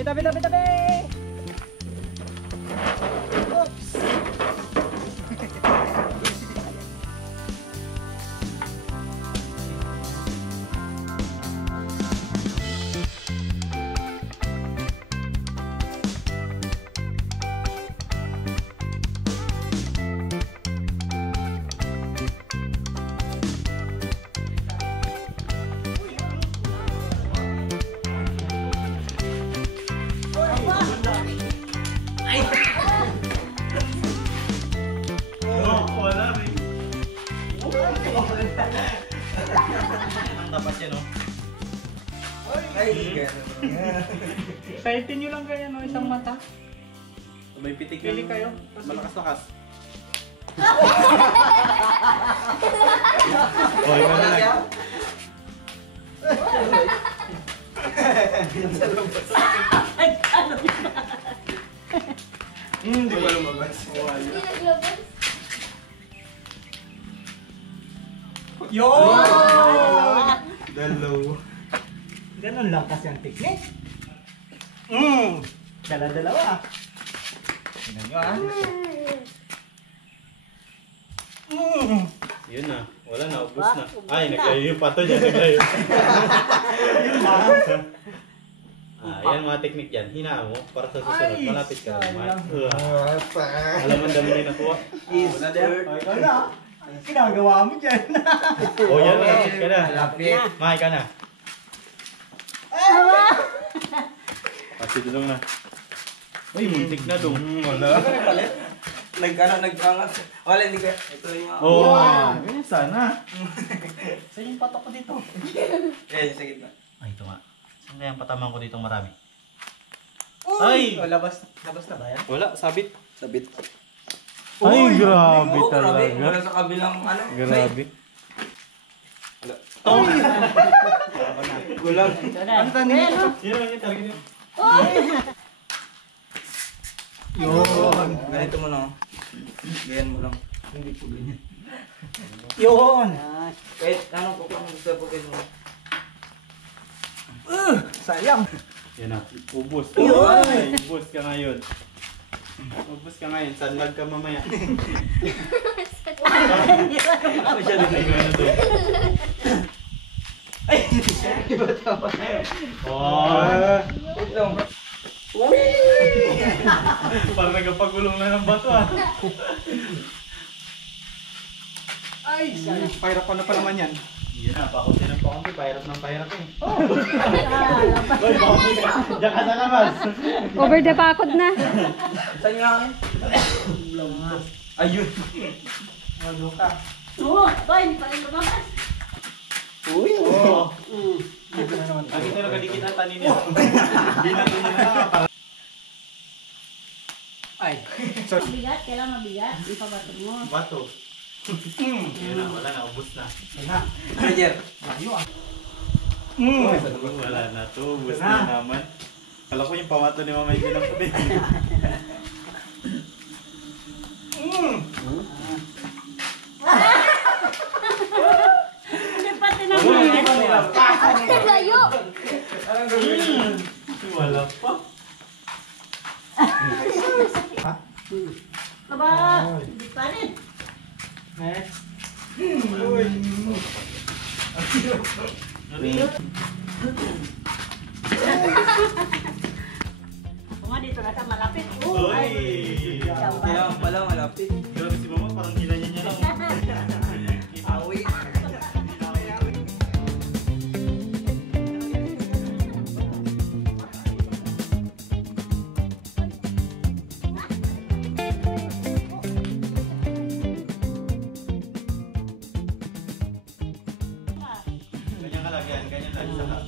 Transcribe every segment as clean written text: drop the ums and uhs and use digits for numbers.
Tabi, tabi, tabi! Oops! Dapat yan, no? Kaitin nyo lang kaya, no? Isang mata. May pitik Pili kayo. Malakas-lakas. Oh, iba na lang. Hindi ba lumabas? Hindi naglabas. Yun! Dalaw. Ganun lang kasi ang technique. Dala-dalawa. Tingnan nyo, ah. Yun na. Wala na. Ubus na. Ay, naglayo yung pato dyan. Naglayo. Yan mga technique dyan. Hinaan mo para sa susunod. Ay, Malapit ka naman. sayang. Alam mo ang dami niya nakuha. Wala din. Ikaw na. Anong ginagawa mo dyan? O yan, malapit ka na. Malapit. Mahay ka na. Kasi dulong na. Uy, muntik na dong. Wala. Nag-angat. Wala, hindi ka. Ito yung... Oo. Ganyan sana. Saan yung patok ko dito? Yan, sa gitna. Ay, ito nga. Saan kaya ang patamaan ko ditong marami? Ay! Ay! Labas na ba yan? Wala, sabit. Sabit. Ay, grabe Oo, grabe. talaga. Wala sa kabilang ano. Grabe. Wala. Oh! Gulang. Ano tanin? Yun, yun, target yun. Yun! Ganito mo lang. Ganyan mo lang. Hindi po ganyan. Yun! Kahit ano po kung gusto po ganyan mo. Sayang! Yan na, ubos. Yun! Ay, ubos ka ngayon. Ubos ka ngayon, sanlag ka mamaya. Masyado na ikaw na doon. Iba tama. Oh! Wait lang. Parang nagpagulong na ng bato ah. Ay! Sayang! Pahirap pa naman yan. Yan na, pakunti ng pakunti, pahirap ng pahirap eh. Uy, pakunti ka. Diyan ka sa labas. Over the pakod na. Saan nga akin? Ayun. Ano ka? Oo, boy, hindi pa rin lumabas. Uy. Oo. Dito na naman. Lagi tayo nakadikit ang tanin niya. Binato niya na para. Ay! Mabigat, kailangan mabigat. Ipabato mo. Bato. Yan na, wala na, ubos na. Ay na! Roger. Layo ah! Wala na to, ubos na naman. Kala ko yung pamato ni Mama Ige lang sabi. Hindi pati naman. Layo. Wala pa. Aba, hindi pa rin. Next! Kung nga dito na ka malapit. Uy! Kailangan pala malapit. Grabe si Mama, parang ginanya niya lang. Awi. Ganyan ka lang yan, ganyan lang. Isa lang.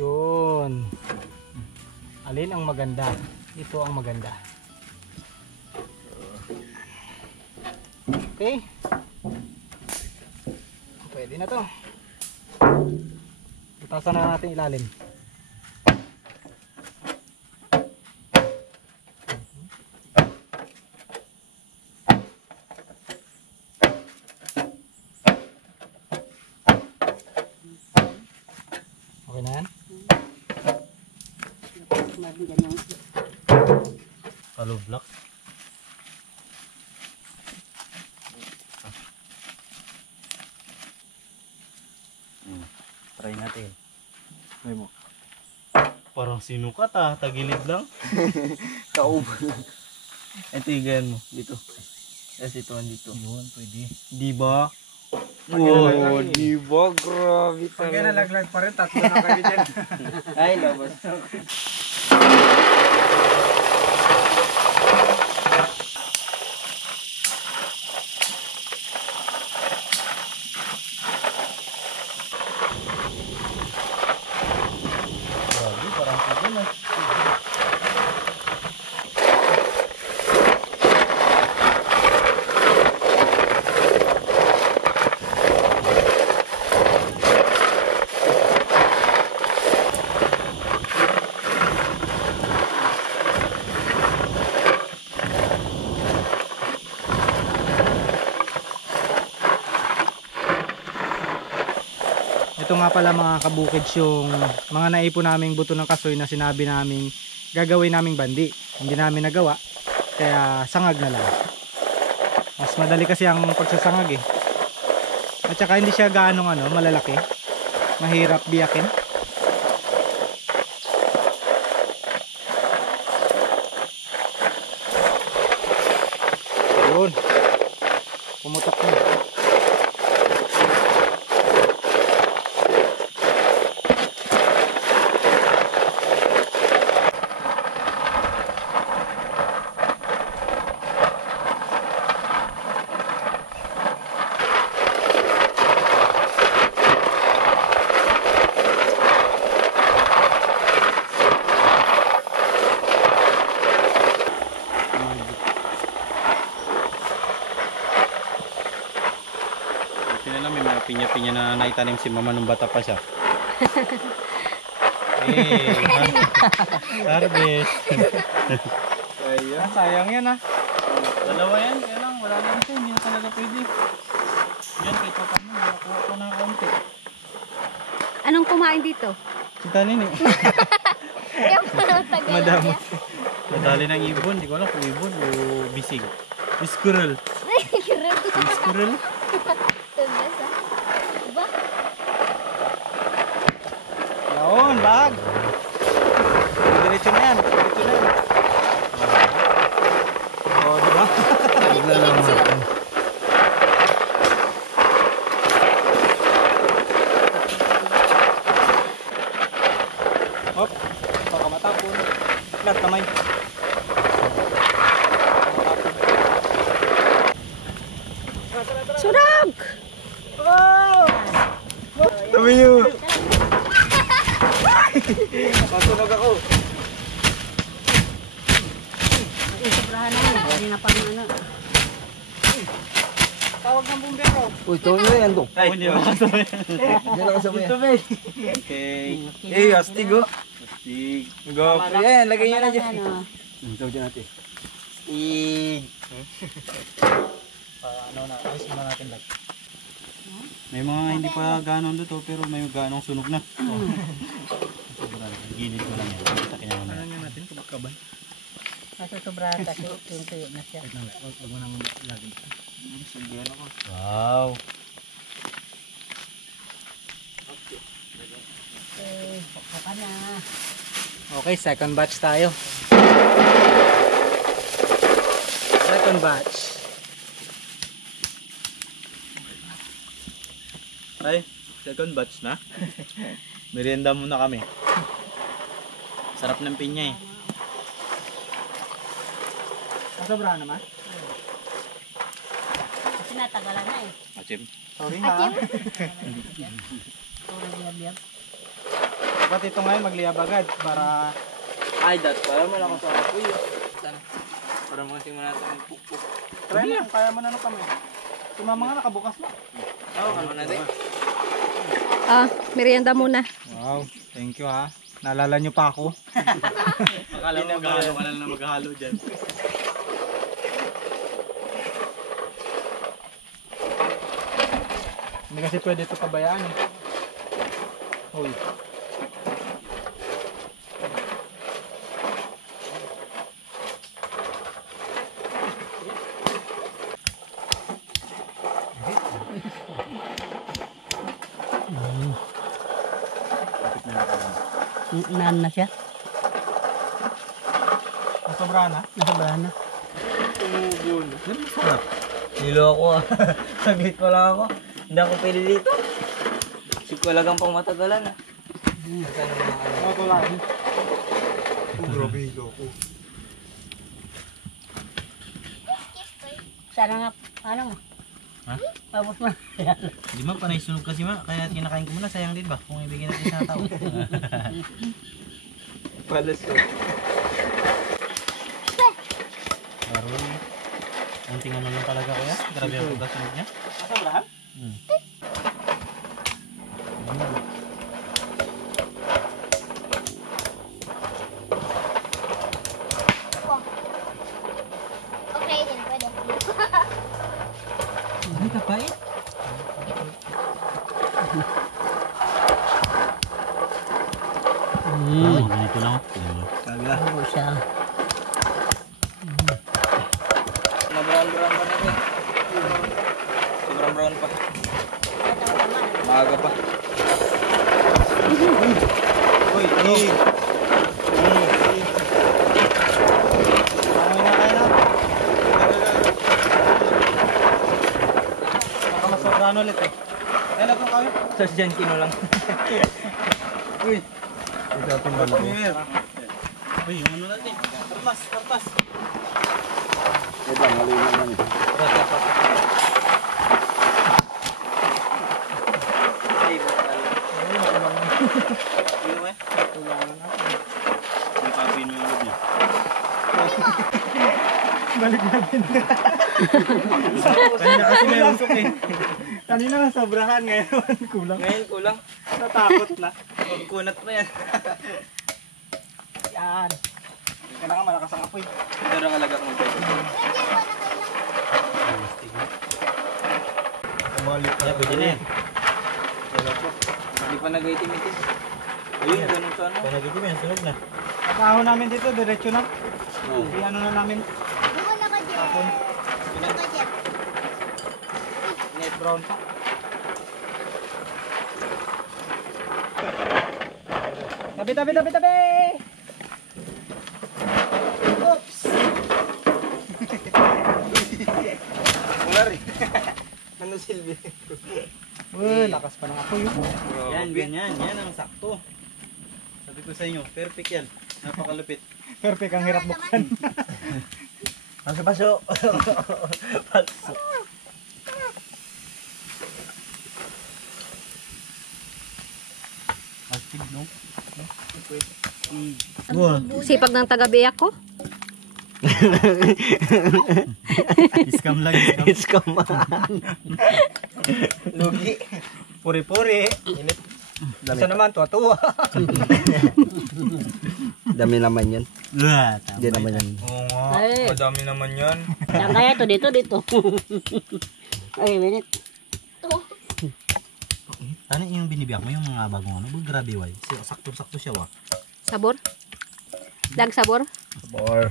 Yun. Alin ang maganda? Ito ang maganda. Okay. Pwede na to. Butasan na natin ilalim. Okay na yan? Mabigyan yung Hollow block. Try natin. May mo. Parang sinukat ah, tagilid lang. Kaub. Ito yung mo. Dito. Yes, ito dito. Yun, pwede. Di ba? Oh, di ba? Grabe Pag nalaglag pa rin, tatlo na kayo dyan. Ay, labas. Grabe, parang pwede na. Ito nga pala mga kabukids yung mga naipon naming buto ng kasoy na sinabi naming gagawin naming bandi. Hindi namin nagawa, kaya sangag na lang. Mas madali kasi ang pagsasangag eh. At saka hindi siya gaano malalaki. Mahirap biyakin. Yun. Pumutok na. Buti na lang may mga pinya-pinya na naitanim si mama nung bata pa siya. Hey, harvest. Sayang yan ah. Dalawa yan, kaya lang wala na kasi, hindi na talaga pwede. Yan, kahit pa paano, nakakuha ko na kaunti. Anong kumain dito? Si Tanin eh. Yung tagal Madamo. Nadali ng ibon, di ko alam kung ibon o bisig. Squirrel. Squirrel? Diba? Yun, bag. Diretso na yan. Diretso na yan. Oh, diba? Hop, baka matapon. Lahat kamay. Surag! Tabi nyo! Masunog ako. sobrahan na yun. Hindi na pang ano. Tawag ng bumbero. Uy, ito nyo yan to. Ay, hindi makasama yan. Diyan ako sa Dito, Ben. Okay. Eh, astig oh. Astig. Go. Yan, lagay nyo na dyan. Ano? Ito dyan natin. Astig. Ano na, ayos muna natin lang. May mga hindi pa ganong luto pero may ganong sunog na. Sobrang gilid ko lang yan. Kita kanya mo na. Ano nga natin, kabak-kaban. Kasi sobrahan kasi yung tuyo na siya. Huwag mo nang lagin. Sige, ano ko. Wow. Eh, Baka na. Okay, second batch tayo. Second batch. Ay, second batch na. Merienda muna kami. Sarap ng pinya eh. Sobra naman. Kasi natagalan na eh. Achim. Sorry ha. So, nagliyab-liyab. Dapat ito ngayon magliyab agad para Ay, dati pala malakas ako po yun. Sana. Para mga mo natin magpukpuk. try mo kung kaya mo na kami. Sumama nga nakabukas na. Oo, kalma natin. Ah, merienda muna. Wow, thank you ha. Naalala nyo pa ako. Akala mo maghahalo ka na maghahalo dyan. Hindi kasi pwede ito pabayaan eh. Uy. Naan na siya. Nasobra na. Nasobra na. Tumubon. Pero masarap. Nilo ako ah. Saglit pa lang ako. Hindi ako pwede dito. Sikulagang pang matagalan ah. Ano to lang? Grabe hilo ko. Sana nga, ano mo? Ha? Tapos mo. Di ba panay sunog kasi ma, kaya kinakain ko muna, sayang din ba? Kung ibigyan natin sa tao. Palasok. Karoon. Unting ano lang talaga kuya. Grabe ang pagkasunog niya. Nasobrahan? Okay, din pwede. Ay, kapait. Ganito lang. Kaga. Ano siya? Mabrown-brown pa na ito. Sobrang brown pa. Maaga pa. Uy, ano? Amoy na kayo na. Baka masobrahan ulit eh. Ay, lagyan kami. Sa dyan kino lang. Uy. Ito ating balo. Uy, yung ano natin. Karpas, karpas. Ito lang, mali naman eh. Ay, bakal. Sino eh? May papi mo yung loob niya. Balik natin. Kanina kasi may usok eh. Kanina nasobrahan, ngayon kulang. Ngayon kulang. Natakot na. Kunat pa yan. Yan. Kailangan malakas ang apoy. Pero ang alagak mo tayo. Kumalik Yeah, pwede na yan. Hindi pa nag-itim-itim. Ayun, ganun sa ano. Panagin ko yan, sunog na. Ang ahon namin dito, diretso na. Di ano na namin. Bukan na ka dyan. Tapon. Bukan ka dyan. Net brown pa. Tabi, tabi, tabi, tabi! Oops! Wala rin. Ano silbi? Uy, lakas pa ng apoy. Yan, ganyan. Yan ang sakto. Sabi ko sa inyo, perfect yan. Napakalupit. Perfect, ang hirap buksan. Paso-paso. Paso. Astig, no? Sipag ng taga-biyak ko. Iskam lang, iskam. It's come Lugi. Puri-puri. Isa naman, tuwa-tuwa. Dami naman yan. Hindi naman yan. Oo nga. Ay. Madami naman yan. Saan kaya ito? Dito. Ay, minute. Ano yung binibiyak mo, yung mga bagong ano? Grabe, why? Sakto-sakto siya, wa? Sabor. Dag sabor. Or,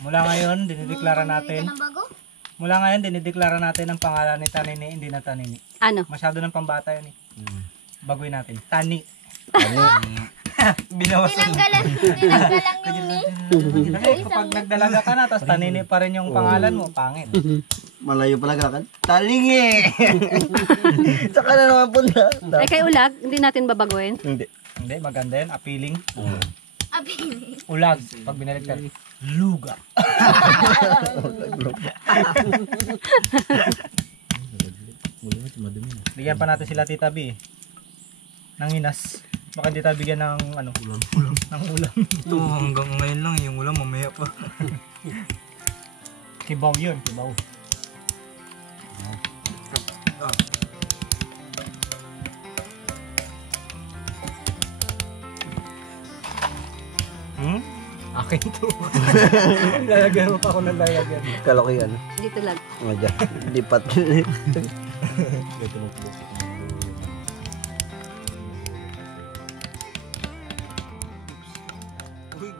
Mula ngayon, dinideklara natin. bago? Mula ngayon, dinideklara natin ang pangalan ni Tanini, hindi na Tanini. Ano? Masyado ng pambata yun eh. Baguhin natin. Tani. Binawasan. Tinanggalan yung ni. Kasi kapag nagdalaga ka na, tapos tanini pa rin yung pangalan mo, pangit. Malayo pala ka. Talingi! Saka na naman punta. Ay kay Ulag, hindi natin babaguhin. Hindi. Hindi, maganda yun. Appealing. Abi. Ulag. Pag binaligtad. Luga. Bigyan pa natin sila Tita B. Ng inas. Baka di tayo bigyan ng ano, ulam. Ng ulam. Ito hanggang ngayon lang yung ulam mamaya pa. Kibaw yun, kibaw. Hmm? Akin to. Lalagyan mo pa ako ng lalagyan. Kala ko yan. Dito lang. Madya. Lipat. Uy,